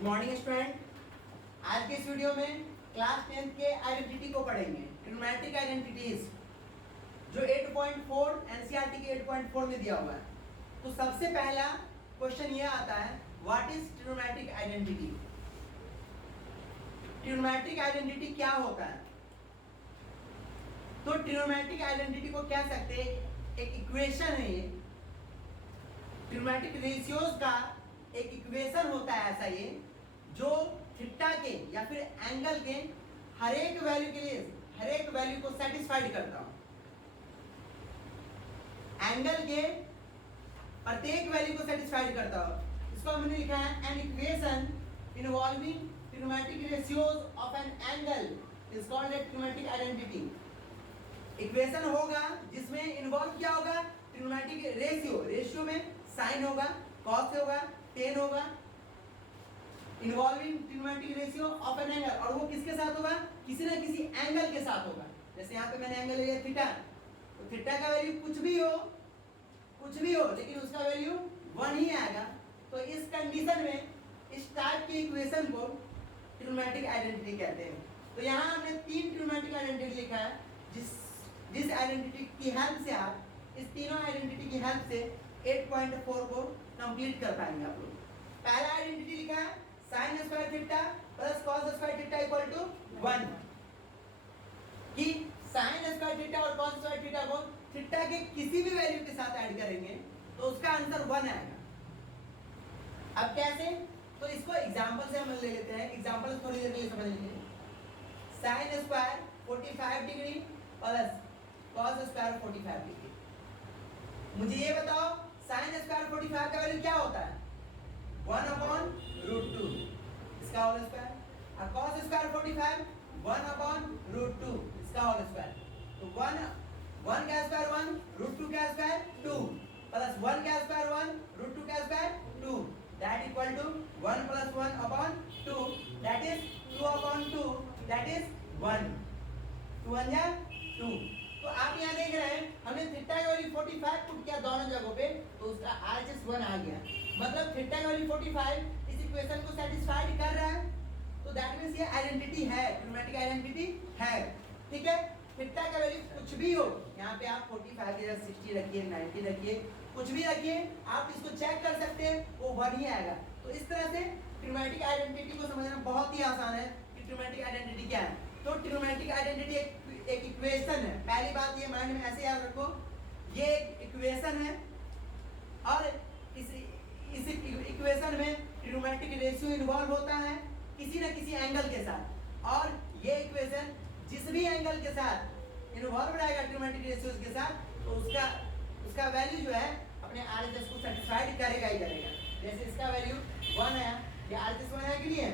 Good morning student. आज के इस वीडियो में क्लास 10th के आइडेंटिटी को पढ़ेंगे, ट्रिग्नोमेट्रिक आइडेंटिटीज, जो 8.4 एनसीईआरटी के 8.4 में दिया हुआ है। तो सबसे पहला क्वेश्चन ये आता है, what is trigonometric identity. Trigonometric identity क्या होता है? तो ट्रिग्नोमेट्रिक आइडेंटिटी को कह सकते हैं एक इक्वेशन है। ये ट्रिग्नोमेट्रिक रेशियोज का एक इक्वेशन होता है ऐसा, ये जो थीटा के या फिर एंगल के हर एक वैल्यू के लिए हर एक वैल्यू को सेटिस्फाइड करता हूं। एंगल के प्रत्येक वैल्यू को सेटिस्फाइड करता हूं। इसको हमने लिखा है an equation involving trigonometric ratios of an angle is called a trigonometric identity. Equation होगा जिसमें इन्वॉल्व क्या होगा, ट्रिग्नोमेट्रिक रेशियो। रेशियो में साइन होगा, कॉस होगा, टेन होगा, involving trigonometric ratio of an angle, और वो किसके साथ होगा, किसी ना किसी एंगल के साथ होगा। जैसे यहाँ पे मैंने एंगल लिया थीटा, तो थीटा का वैल्यू कुछ भी हो लेकिन उसका वैल्यू 1 ही आएगा। तो इस कंडीशन में इस टाइप की इक्वेशन को ट्रिग्नोमेट्रिक आइडेंटिटी कहते हैं। तो यहाँ हमने 3 ट्रिग्नोमेट्रिक आइडेंटिटी लिखा है, जिस आइडेंटिटी की हेल्प से आप इस तीनों आइडेंटिटी की हेल्प से 8.4 को कंप्लीट कर पाएंगे आप लोग। पहला आइडेंटिटी लिखा है sine square theta plus cos square theta equal to 1, कि साइन स्क्वायर थीटा और कॉस स्क्वायर थीटा को थीटा के किसी भी वैल्यू के साथ ऐड करेंगे तो उसका आंसर 1 आएगा। अब कैसे? तो इसको एग्जांपल से हम ले लेते हैं, एग्जांपल थोड़ी देर के लिए समझ लीजिए। Sine square 45 degree plus cos square 45 degree. मुझे ये बताओ साइन स्क्वायर 45 का वैल्यू क्या होता है, 1/√2 इसका होल स्क्वायर, और कॉस स्क्वायर 45 1/√2 इसका होल स्क्वायर। तो 1 का स्क्वायर 1, √2 का स्क्वायर 2, प्लस 1 का स्क्वायर 1, √2 का square 2, that equal to 1 + 1/2, that is 2/2, that is 1, 2 1 जा 2। तो आप यहाँ देख रहे हैं हमने थीटा का वैल्यू 45 पुट किया दोनों जगहों पे, तो उसका RHS 1 आ गया। मतलब थीटा का वैल्यू 45 इस इक्वेशन को सेटिस्फाइड कर रहा है। तो दैट मींस ये आइडेंटिटी है, ट्रिग्नोमेट्रिक आइडेंटिटी है। ठीक है, थीटा का वैल्यू कुछ भी हो, यहाँ पे आप 45 की जगह 60 रखिए, 90 रखिए, कुछ भी रखिए, आप इसको चेक कर सकते हैं, वो 1 ही आएगा। तो इस तरह से ट्रिग्नोमेट्रिक आइडेंटिटी को समझना बहुत ही आसान है कि ट्रिग्नोमेट्रिक आइडेंटिटी क्या है। तो ट्रिग्नोमेट्रिक आइडेंटिटी एक इक्वेशन है। पहली बात ये माइंड में ऐसे याद रखो, ये एक इक्वेशन है और इस इक्वेशन में ट्रिग्नोमेट्रिक रेशियो इन्वॉल्व होता है किसी न किसी एंगल के साथ, और ये इक्वेशन जिस भी एंगल के साथ इन्वॉल्व रहेगा ट्रिग्नोमेट्रिक रेशियोज के साथ, तो उसका वैल्यू जो है अपने RHS को सेटिस्फाइड करेगा ही करेगा। जैसे इसका वैल्यू 1 है, ये RHS 1 है कि नहीं है?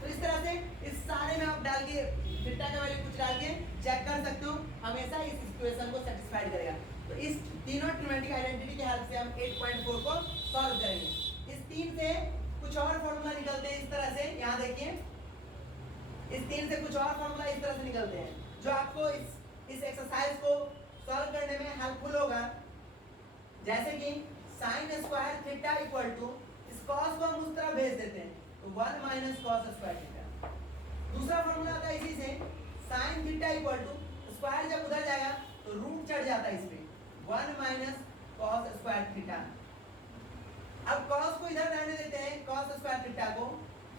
तो इस तरह से इस सारे में आप डाल के थीटा का वैल्यू कुछ डाल के चेक कर सकते हो, हमेशा इस इक्वेशन को सेटिस्फाइड करेगा। तो इस तीनों ट्रिग्नोमेट्रिक आइडेंटिटी की हेल्प से हम 8.4 को सॉल्व करेंगे। इस 3 से कुछ और फॉर्मूला निकलते हैं इस तरह से, यहाँ देखिए, इस 3 से कुछ और फॉर्मूला इस तरह से निकलते हैं जो आपको इस एक्सरसाइज को सॉल्व करने में हेल्पफुल होगा। जैसे कि sine square theta equal to, इस कॉस को हम उस तरफ भेज देते हैं, तो 1 - cos स्क्वायर थीटा। दूसरा फॉर्मूला आता है इसी से, sine theta equal to, square जब उधर जाएगा तो रूट चढ़ जाता है इस पे, 1 - cos स्क्वायर थीटा। अब cos को इधर रहने देते हैं, cos स्क्वायर थीटा को,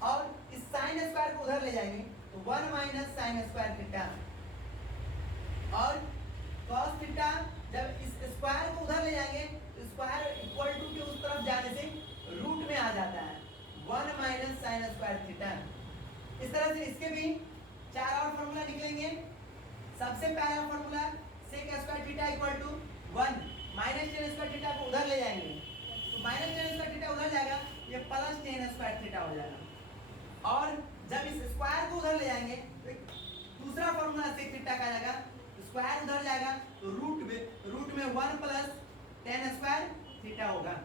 और इस साइन स्क्वायर को उधर ले जाएंगे तो 1 - sin स्क्वायर थीटा, और cos थीटा जब इस स्क्वायर को उधर ले जाएंगे तो स्क्वायर इक्वल टू के उस तरफ जाने से रूट में आ जाता है, 1 - sin स्क्वायर थीटा। इस तरह से इसके भी 4 और फॉर्मूला निकलेंगे। सबसे पहला formula sec square theta equal to 1 - tan square theta को उधर ले जाएंगे, तो tan स्क्वायर थीटा उधर जाएगा, ये प्लस tan स्क्वायर थीटा हो जाएगा। और जब इस स्क्वायर को उधर ले जाएंगे तो दूसरा फॉर्मूला sec थीटा का जाएगा, स्क्वायर उधर जाएगा तो रूट में 1 + tan स्क्वायर थीटा होगा।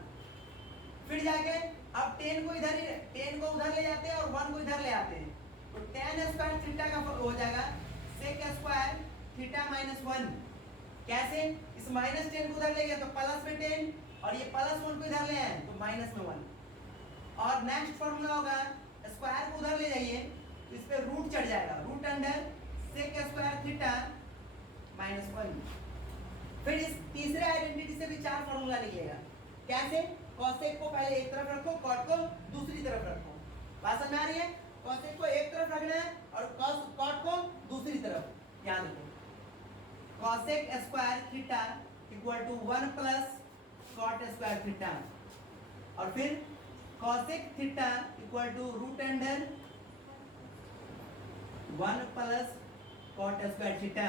फिर जाके अब tan को उधर ले जाते हैं और 1 को इधर ले आते हैं, तो tan स्क्वायर थीटा का हो जाएगा sec स्क्वायर थीटा -1। कैसे? इस -tan को उधर ले गए तो प्लस में 10, और ये +1 को इधर ले आए तो -1। और नेक्स्ट फॉर्मूला होगा स्क्वायर को उधर ले जाइए तो इस पे रूट चढ़ जाएगा, root under sec square theta minus 1। फिर इस तीसरे आइडेंटिटी से भी 4 फॉर्मूला निकलेगा। कैसे? कॉसेक को पहले एक तरफ रखो, कॉट को दूसरी तरफ रखो। बात समझ आ रही है? कॉसेक को एक तरफ रखना है और कॉट को दूसरी तरफ। याद रखो cosec square theta equal to 1 plus cot square theta, और फिर cosec theta equal to root under 1 plus cot square theta.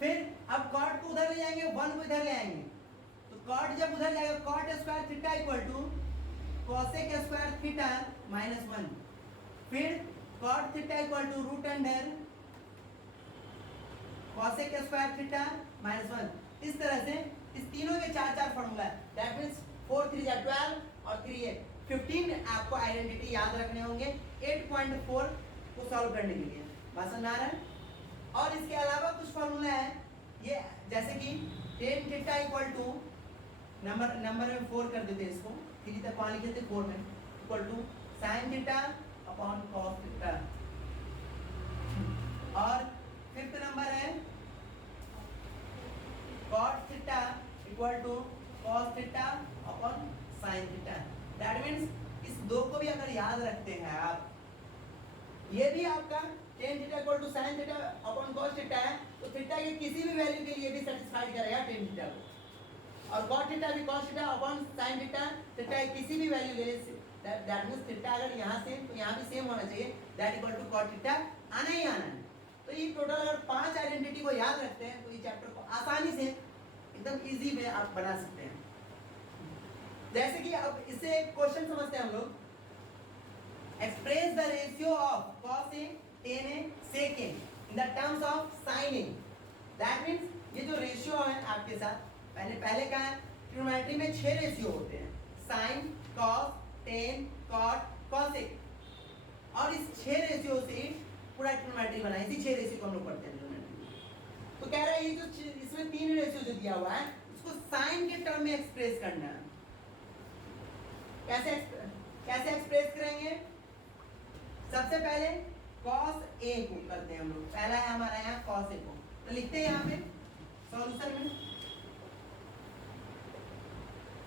फिर अब कॉट को उधर ले जाएंगे, 1 को इधर ले आएंगे, तो कॉट जब उधर जाएगा cot square theta equal to cosec square theta minus 1। फिर cot theta equal to root under cosec square theta minus 1। इस तरह से इस तीनों के 4 फॉर्मूला है। दैट मींस 4 3 जा 12 और 3 है 15 आपको आइडेंटिटी याद रखने होंगे 8.4 को सॉल्व करने के लिए। बात समझ आ रहा है? और इसके अलावा कुछ फॉर्मूला है ये, जैसे कि tan theta equal to number में 4 कर देते इसको, 3 तक वहां लिखे थे 4 में, equal to sin theta upon cos theta. और फिफ्थ नंबर है cot theta equal to cos theta upon sin theta. That means इस दो को भी अगर याद रखते हैं आप, ये भी आपका tan theta equal to sin theta upon cos theta है, तो थीटा के किसी भी वैल्यू के लिए भी सेटिस्फाइड करेगा tan थीटा को, और cot थीटा भी cos theta upon sin theta, theta के किसी भी वैल्यू के लिए दैट मींस थीटा अगर यहाँ से तो यहाँ भी सेम होना चाहिए, that equal to cot theta आना ही आना है। तो ये टोटल अगर 5 आइडेंटिटी को याद रखते हैं तो ये चैप्टर को आसानी से एकदम इजी में आप बना सकते हैं। जैसे कि अब इससे एक क्वेश्चन समझते हैं हम लोग, express the ratio of cos A tan A sec A in the terms of sin A। That means ये जो रेशियो है आपके साथ, पहले का है ट्रिग्नोमेट्री में 6 रेशियो होते हैं, sin cos tan cot cosec, और इस 6 रेशियो से पूरा ट्रिग्नोमेट्री बना, इसी 6 रेशियो को हम लोग पढ़ते हैं ट्रिग्नोमेट्री। तो कह रहा है ये जो इसमें 3 रेशियो जो दिया हुआ है उसको साइन के टर्म में एक्सप्रेस करना है। कैसे एक्सप्रेस करेंगे? सबसे पहले cos A को करते हैं हम लोग, पहला है हमारा यहाँ cos A को, तो लिखते हैं यहाँ पे सॉल्यूशन में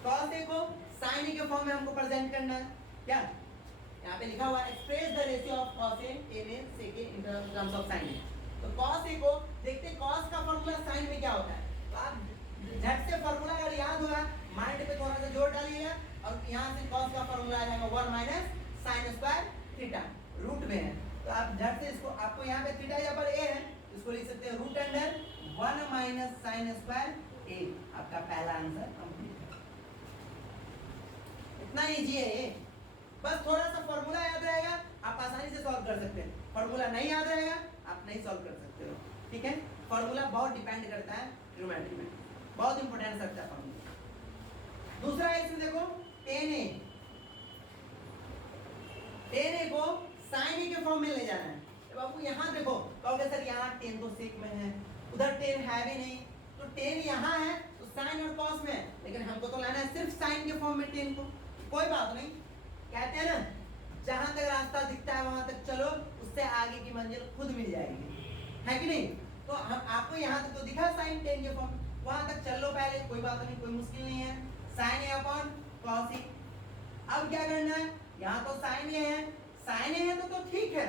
cos A को sin A के फॉर्म में हमको प्रेजेंट करना है। क्या यहाँ पे लिखा हुआ है express the ratio of cos A tan A sec A in terms of sin A। तो cos A को देखते हैं, cos का फॉर्मूला sin में क्या होता है, तो आप झट से फॉर्मूला अगर याद होगा माइंड पे थोड़ा सा जोर डालिएगा, और यहाँ से cos का फॉर्मूला आ जाएगा 1 minus sin square theta, root में है, तो आप झट से इसको, आपको यहाँ पे थीटा यहाँ पर a है, इसको लिख सकते हैं root under 1 minus sin square a। आपका पहला आंसर कंप्लीट है। इतना इजी है ये, बस थोड़ा सा फॉर्मूला याद रहेगा आप आसानी से सॉल्व कर सकते हैं, फॉर्मूला नहीं याद रहेगा आप नहीं सॉल्व कर सकते हो। ठीक है, फॉर्मूला बहुत डिपेंड करता है ट्रिग्नोमेट्री में, बहुत इंपॉर्टेंस रखता है फॉर्मूला। दूसरा है इसमें देखो tan A को sin A के फॉर्म में ले जाना है। तो आपको यहाँ देखो कहोगे सर यहाँ tan तो sec में है, उधर tan है भी नहीं, तो tan यहाँ है तो sin और cos में है, लेकिन हमको तो लाना है सिर्फ sin के फॉर्म में tan को। कोई बात नहीं, कहते हैं ना जहां तक रास्ता दिखता है वहां तक चलो, उससे आगे की मंजिल खुद मिल जाएगी, है कि नहीं? तो हम आपको यहाँ तक तो दिखा sin tan के फॉर्म, वहां तक चल लो पहले, कोई बात नहीं, कोई मुश्किल नहीं है। sin A upon cos A। अब क्या करना है, यहाँ तो sin A है, sin A है तो ठीक है,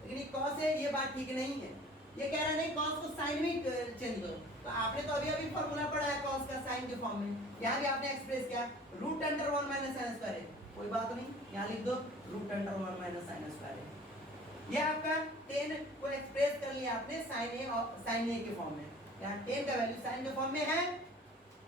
लेकिन ये cos A ये बात ठीक नहीं है। ये कह रहा है नहीं cos को sin में चेंज करो, तो आपने तो अभी फॉर्मूला पढ़ा है cos का sin के फॉर्म में, यहाँ भी आपने एक्सप्रेस किया root under 1 minus sin square A। कोई बात नहीं, यहाँ लिख दो root under 1 minus sin square A। ये आपका tan को एक्सप्रेस कर लिया आपने sin A के फॉर्म में, यहाँ tan का वैल्यू sin के फॉर्म में है।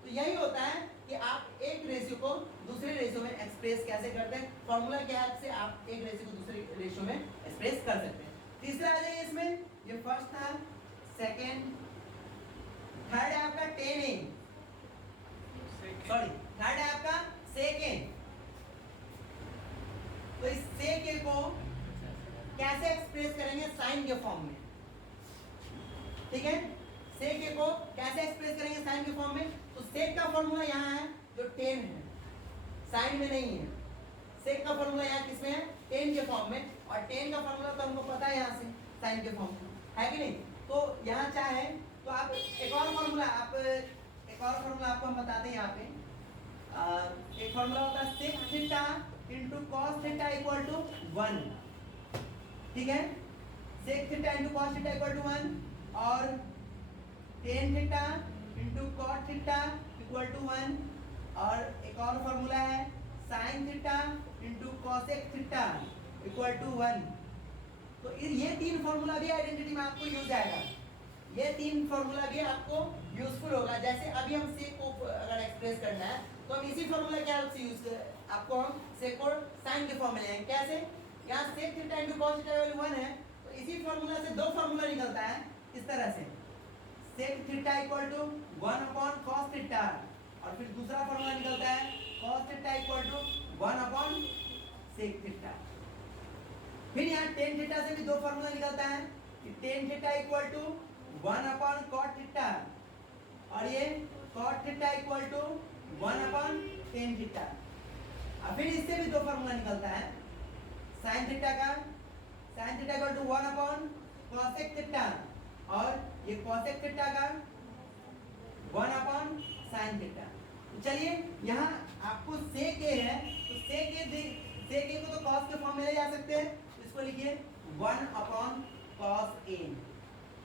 तो यही होता है कि आप एक रेशियो को दूसरे रेशियो में एक्सप्रेस कैसे करते हैं, फॉर्मूला के हेल्प से आप एक रेशियो को दूसरे रेशियो में एक्सप्रेस कर सकते हैं। तीसरा आ जाइए इसमें, ये फर्स्ट था, सेकंड, थर्ड है आपका tan A, सॉरी थर्ड है आपका sec A। तो इस sec A को कैसे एक्सप्रेस करेंगे, साइन के फॉर्म में। ठीक है, sec A को कैसे एक्सप्रेस करेंगे साइन के फॉर्म में, तो sec का फॉर्मूला यहाँ है जो tan है, साइन में नहीं है। सेक का फॉर्मूला यहाँ किसमें है, टेन के फॉर्म में, और टेन का फॉर्मूला तो हमको पता है यहाँ से साइन के फॉर्म में, है कि नहीं। तो यहाँ चाहे तो आप एक और फॉर्मूला आपको हम बताते हैं यहाँ पे। एक फॉर्मूला होता है sec theta into cos theta equal to 1, ठीक है। Sec theta into cos theta equal to 1, और tan theta into cot theta equal to 1, और एक और फॉर्मूला है sine theta into cosec theta equal to 1। तो ये तीन फॉर्मूला भी आइडेंटिटी में आपको यूज आएगा, ये तीन फॉर्मूला भी आपको यूजफुल होगा। जैसे अभी हम सेक को अगर एक्सप्रेस करना है तो हम इसी फॉर्मूला के हेल्प से यूज कर, आपको हम सेक को साइन के फॉर्म में लेंगे। कैसे, यहाँ sec theta into cos theta value 1 है, तो इसी फॉर्मूला से दो फॉर्मूला निकलता है इस तरह से, sec theta equal to 1 upon cos theta, और फिर दूसरा फॉर्मूला निकलता है cos theta equal to 1 upon sec theta. फिर यहाँ टेन थीटा से भी दो फॉर्मूला निकलता है कि tan theta equal to 1 upon cot theta, और ये cot theta equal to 1 upon tan theta. और फिर इससे भी दो फॉर्मूला निकलता है साइन थीटा का, sine theta equal to 1 upon cosec theta, और ये कॉसेक थीटा का 1 अपॉन साइन थीटा। चलिए यहाँ आपको सेक ए है, तो सेक ए को तो कॉस के फॉर्म में ले जा सकते हैं, तो इसको लिखिए 1 अपॉन कॉस ए,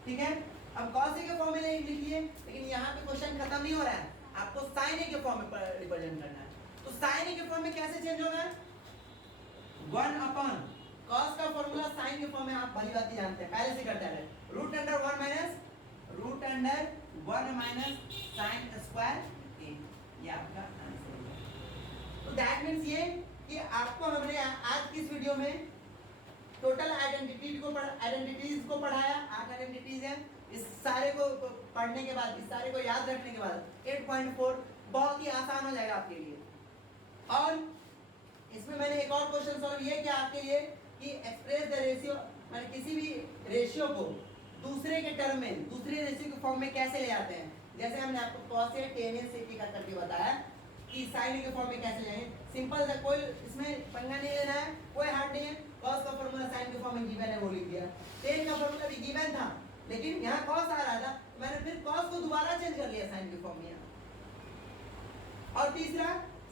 ठीक है। अब कॉस ए के फॉर्म में लिखिए, लेकिन यहाँ पे क्वेश्चन खत्म नहीं हो रहा है, आपको साइन ए के फॉर्म में रिप्रेजेंट करना है। तो साइन ए के फॉर्म में कैसे चेंज होगा, 1 अपॉन कॉस का फॉर्मूला साइन के फॉर्म में आप भली बात जानते हैं, पहले से करते हैं, root under 1 minus sine square A, ये आपका आंसर है। तो दैट मींस ये कि आपको हमने आज की इस वीडियो में टोटल आइडेंटिटीज को पढ़ाया, 8 आइडेंटिटीज हैं। इस सारे को पढ़ने के बाद, इस सारे को याद रखने के बाद 8.4 बहुत ही आसान हो जाएगा आपके लिए। और इसमें मैंने एक और क्वेश्चन सॉल्व ये किया आपके लिए कि एक्सप्रेस द रेशियो, मैंने किसी भी रेशियो को दूसरे के टर्म में, दूसरे रेशियो के फॉर्म में कैसे ले आते हैं। जैसे हमने आपको cos a tan a sec का करके बताया कि sin a के फॉर्म में कैसे लेंगे। सिंपल है, कोई इसमें पंगा नहीं लेना है, कोई हार्ड नहीं है। cos का फॉर्मूला sin के फॉर्म में गिवन है, वो लिख दिया। tan का फॉर्मूला भी गिवन था, लेकिन यहाँ cos आ रहा था, मैंने फिर cos को दोबारा चेंज कर लिया sin के फॉर्म में। और तीसरा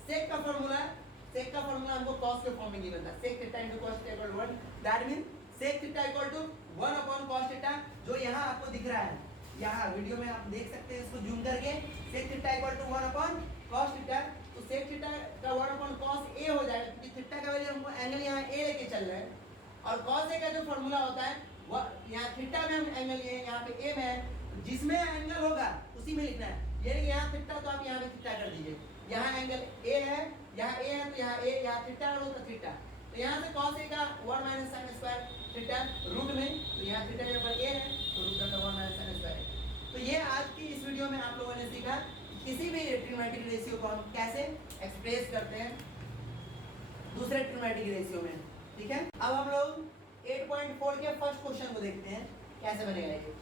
sec का फॉर्मूला हमको cos के फॉर्म में गिवन था, sec theta into cos theta equal 1, that means sec theta equal to 1 upon cos theta, जो यहाँ आपको दिख रहा है, यहाँ वीडियो में आप देख सकते हैं, इसको जूम करके sec theta equal to 1 upon cos theta. तो sec थीटा का 1 अपॉन cos a हो जाएगा, क्योंकि थीटा का वैल्यू हमको एंगल यहाँ a लेके चल रहा है, और cos a का जो फॉर्मूला होता है वो यहाँ थीटा में हम एंगल लिए हैं, यहाँ पे a में है, जिसमें एंगल होगा उसी में लिखना है। ये यहाँ थीटा, तो आप यहाँ पे थीटा कर दीजिए, यहाँ एंगल a है, यहाँ a है, तो यहाँ a, यहाँ थीटा है तो थीटा, तो यहाँ से cos a का 1 minus sine square theta root में, तो यहाँ थीटा यहाँ पर a है, तो रूट का 1 माइनस साइन स्क्वायर। तो ये आज की इस वीडियो में आप लोगों ने सीखा किसी भी ट्रिग्नोमेट्रिक रेशियो को हम कैसे एक्सप्रेस करते हैं दूसरे ट्रिग्नोमेट्रिक रेशियो में, ठीक है। अब हम लोग 8.4 के फर्स्ट क्वेश्चन को देखते हैं कैसे बनेगा ये।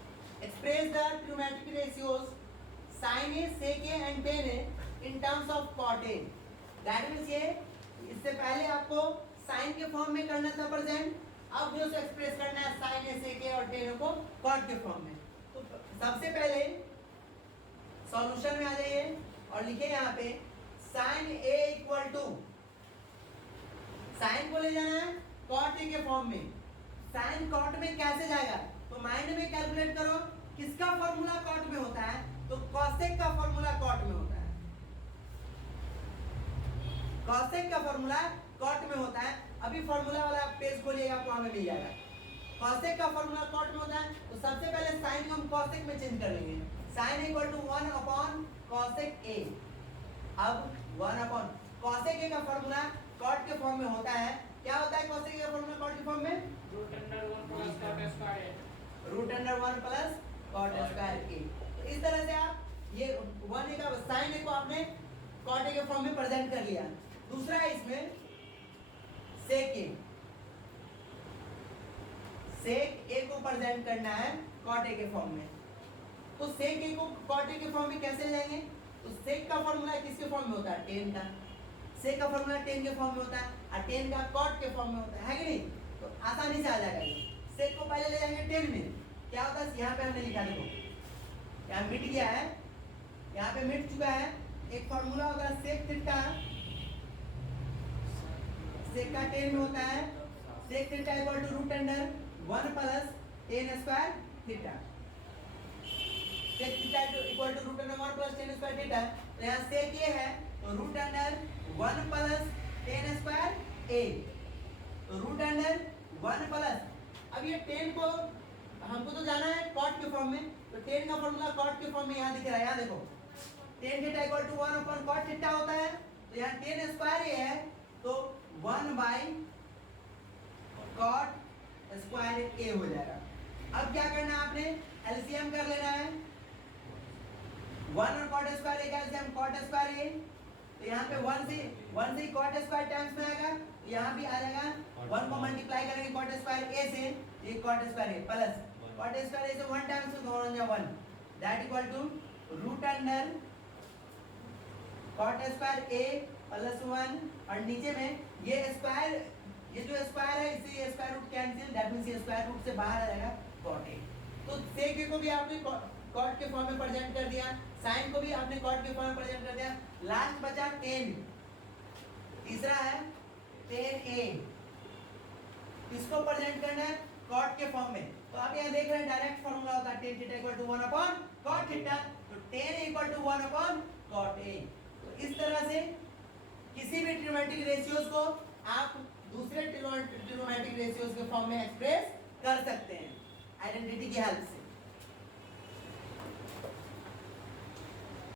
Express the trigonometric ratios sin a, sec a and tan a in terms of cot a। That means ये, इससे पहले आपको sin के फॉर्म में करना था प्रेजेंट, अब जो एक्सप्रेस करना है sin a, sec a और tan a को cot के फॉर्म में। तो सबसे पहले सॉल्यूशन में आ जाइए और लिखिए यहाँ पे sin a equal to, sine को ले जाना है cot a के फॉर्म में। sin cot में कैसे जाएगा, तो माइंड में कैलकुलेट करो किसका फॉर्मूला cot में होता है, तो cosec का फॉर्मूला cot में होता है, cosec का फॉर्मूला cot में होता है। अभी फॉर्मूला वाला पेज खोलिएगा, आपको हमें मिल जाएगा। cosec का फॉर्मूला cot में होता है, तो सबसे पहले sin को हम cosec में चेंज कर लेंगे, sin equal to 1 upon cosec a। अब 1 अपॉन cosec a का फॉर्मूला cot के फॉर्म में होता है, क्या होता है cosec a का फॉर्मूला cot के फॉर्म में, root under 1 plus cot square a। Root under 1 plus cot square a। तो इस तरह से आप ये 1 a का sin a को आपने cot a के फॉर्म में प्रेजेंट कर लिया। दूसरा है इसमें sec a को प्रेजेंट करना है cot a के फॉर्म में। तो sec a को cot a के फॉर्म में कैसे ले जाएंगे, तो sec का फॉर्मूला किसके फॉर्म में होता है, tan का। sec का फॉर्मूला tan के फॉर्म में होता है, और टेन का कॉट के फॉर्म में होता है कि नहीं? तो आसानी से आ जाएगा ये। सेक को पहले ले जाएंगे टेन में, क्या होता है यहाँ पे हमने लिखा, देखो यहाँ मिट गया है, यहाँ पे मिट चुका है। एक फॉर्मूला होता है सेक थीटा, सेक का टेन में होता है sec theta equal to root under 1 plus tan square theta. Sec theta equal to root under 1 plus tan square theta. तो यहाँ सेक ये है तो root under 1 plus tan square A, तो रूट अंडर 1 प्लस, अब ये टेन को हमको तो जाना है कॉट के फॉर्म में, तो टेन का फॉर्मूला कॉट के फॉर्म में यहाँ दिख रहा है, यहाँ देखो tan theta equal to 1 upon cot theta होता है। तो यहाँ टेन स्क्वायर ये है तो 1 बाई कॉट स्क्वायर ए हो जाएगा। अब क्या करना है, आपने एलसीएम कर लेना है, 1 और कॉट स्क्वायर ए का एलसीएम कॉट स्क्वायर ए, तो यहाँ पे 1 से कॉट स्क्वायर टाइम्स में आएगा, तो यहाँ भी आ जाएगा 1 को मल्टीप्लाई करेंगे कॉट स्क्वायर ए से, ये cot square A plus cot square A से 1 टाइम्स तो दोनों में 1, that equal to root under cot square A plus 1, और नीचे में ये स्क्वायर, ये जो स्क्वायर है इसे ये square root cancel, that means ये स्क्वायर रूट से बाहर आ जाएगा कॉट ए। तो सेक ए को भी आपने कॉट के फॉर्म में प्रेजेंट कर दिया, साइन को भी आपने कॉट के फॉर्म में प्रेजेंट कर दिया, लास्ट बचा टेन, तीसरा है टेन ए, इसको प्रेजेंट करना है कॉट के फॉर्म में। तो आप यहाँ देख रहे हैं डायरेक्ट फॉर्मूला होता है tan theta equal to 1 upon cot theta, तो tan equal to 1 upon cot A. तो इस तरह से किसी भी ट्रिग्नोमेट्रिक रेशियोज को आप दूसरे ट्रिग्नोमेट्रिक रेशियोज के फॉर्म में एक्सप्रेस कर सकते हैं आइडेंटिटी की हेल्प से।